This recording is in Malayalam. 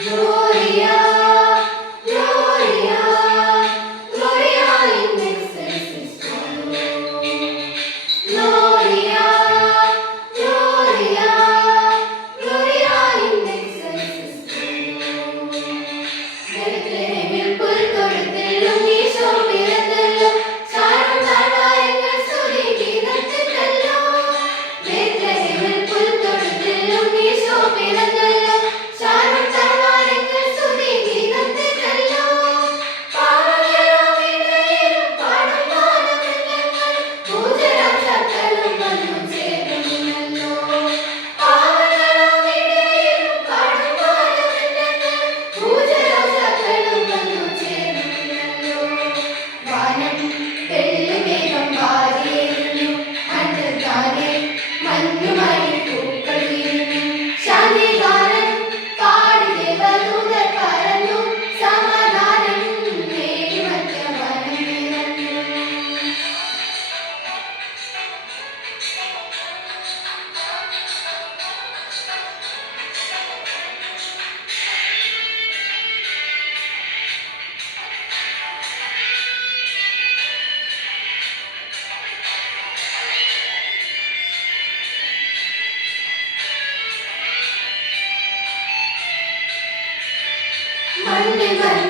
Gloria, Gloria, Gloria in excelsis Deo. Gloria, Gloria, Gloria in excelsis Deo. ബെത്ലഹേമിൽ പുൽത്തൊഴുത്തിലും Isho പിറന്നല്ലോ. ചാരും താഴ്വാരങ്ങൾ സ്തുതി ഗീതത്തിനല്ലോ. ബെത്ലഹേമിൽ പുൽത്തൊഴുത്തിലും ഈശോ പിറന്നല്ലോ. ചാരും താഴ്വാരങ്ങൾ സ്തുതി ഗീതത്തിനല്ലോ. പാവങ്ങളാം ഇടയരും പാടും ഗാനമെല്ലങ്ങൾ പൂജരാം ശക്തരും വന്നു ചേരുന്നല്ലോ. പാവങ്ങളാം ഇടയരും പാടും ഗാനമെല്ലങ്ങൾ പൂജരാം ശക്തരും വന്നു ചേരുന്നല്ലോ. വാനം വെള്ളിമേഘം വാരിയെറിഞ്ഞു. മണ്ണിൽ താനെ മഞ്ഞുമണി പൂക്കൾ വിരിഞ്ഞു. ശാന്തിഗാനം പാടി ദേവദൂതർ പറന്നു. സമാധാനം നേടി മധ്യവനം നിറഞ്ഞു. മണ്ണിൽ വന്ന്